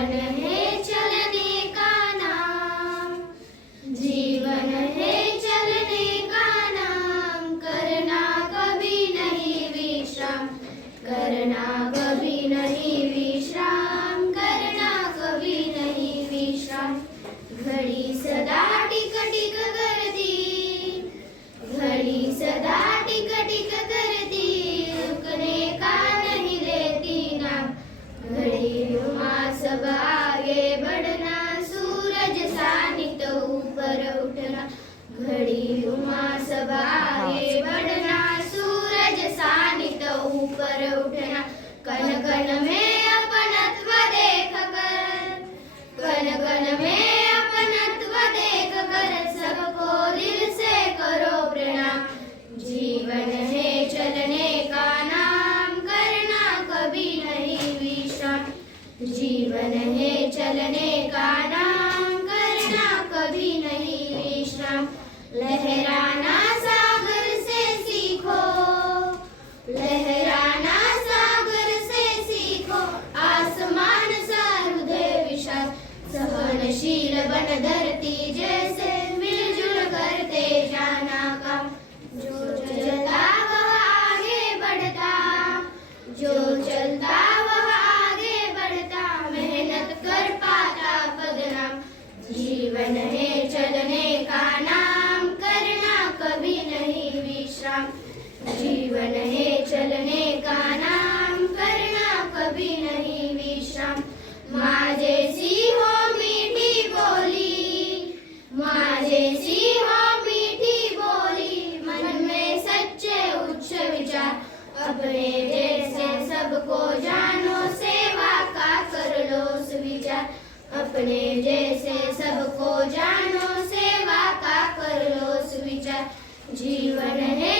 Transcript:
जीवन है चलने का नाम, जीवन है चलने का नाम, करना कभी नहीं विश्राम, करना कभी नहीं विश्राम, करना कभी नहीं विश्राम। घड़ी सदा टिक टिक करती, घड़ी सदा टिक टिक करती, रुकने का नहीं लेती नाम। घड़ी नुमा सब आगे बढ़ना, सूरज सा नित ऊपर उठना। घड़ी नुमा सब आगे बढ़ना, सूरज सा नित ऊपर उठना। कण कण में अपनत्व देख कर, कण कण में अपनत्व देख कर, सबको दिल से करो प्रणाम। जीवन है चलने का नाम, करना कभी नहीं विश्राम। जीवन है चलने का नाम, करना कभी नहीं विश्राम। लहराना सागर से सीखो, लहराना सागर से सीखो, आसमान सा हृदय विशाल। सहनशील बन धरती जैसे, मिलजुल करते जाना काम। जो चलता वह आगे बढ़ता, जो चलता वह आगे बढ़ता, मेहनत कर पाता पदनाम। जीवन है चलने का नाम, करना कभी नहीं विश्राम। जीवन है चलने का नाम, करना कभी नहीं विश्राम। माँ जैसी हो मीठी बोली, माँ जैसी हो मीठी बोली, मन में सच्चे उच्च विचार। अपने जैसे सबको जानो, सेवा का कर लो सुविचार। अपने जैसे सबको जानो, सेवा का कर लो सुविचार। जीवन है